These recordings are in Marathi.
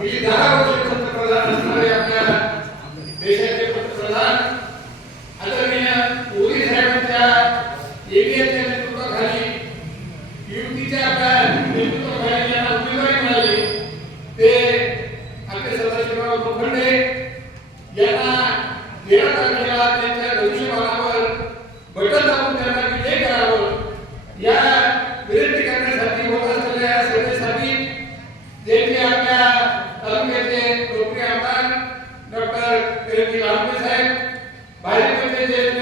गेली दहा वर्ष पंतप्रधान असणारे आपल्या देशाचे पंतप्रधान आदरणीय मोदी साहेबांच्या एरियाच्या नेतृत्वाखाली युतीच्या आपल्या नेतृत्वाखाली ज्यांना उमेदवारी मिळाली ते जो कि लालपी साहेब बाहेर पण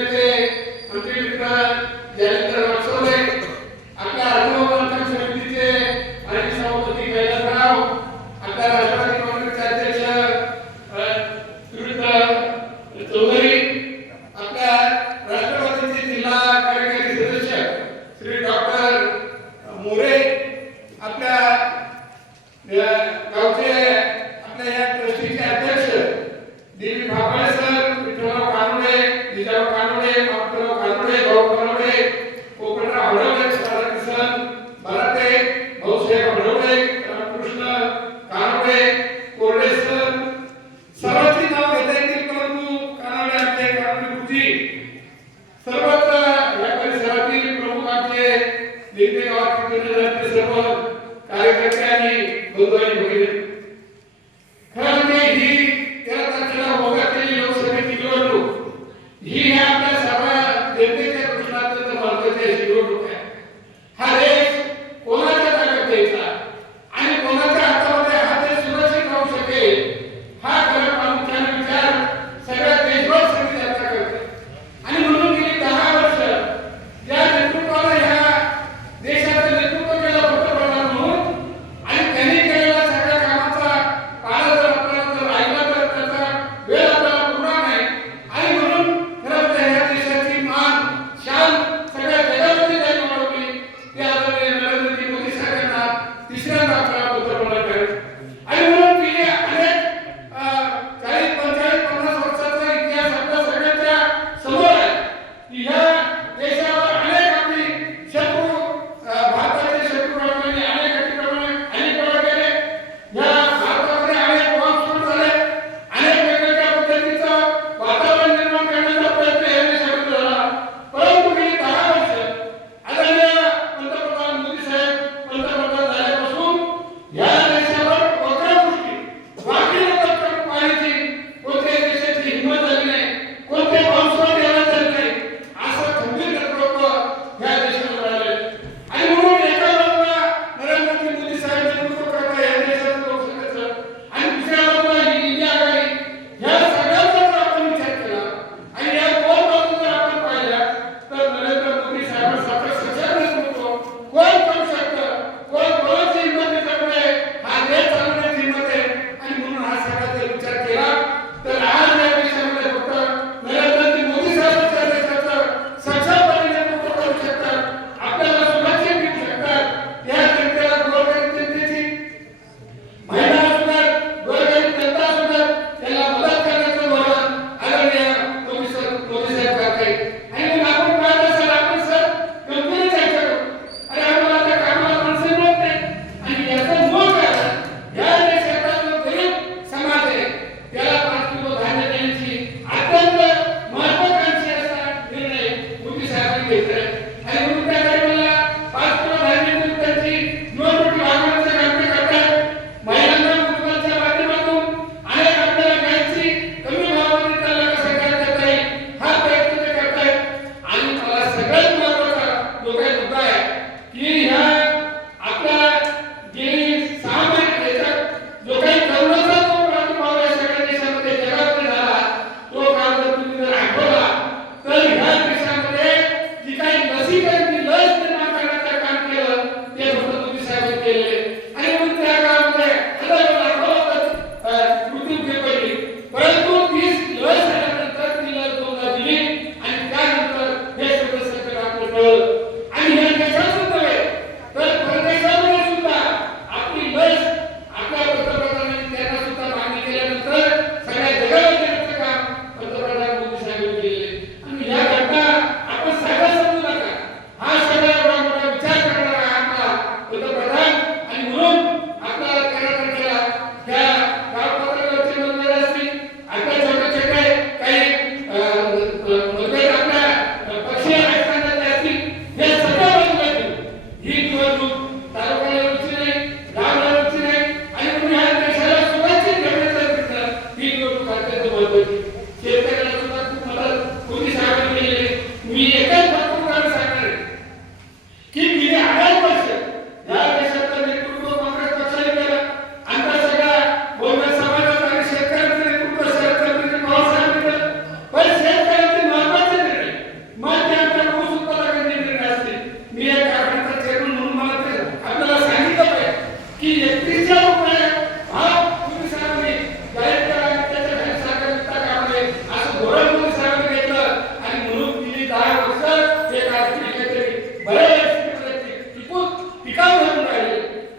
Thank you.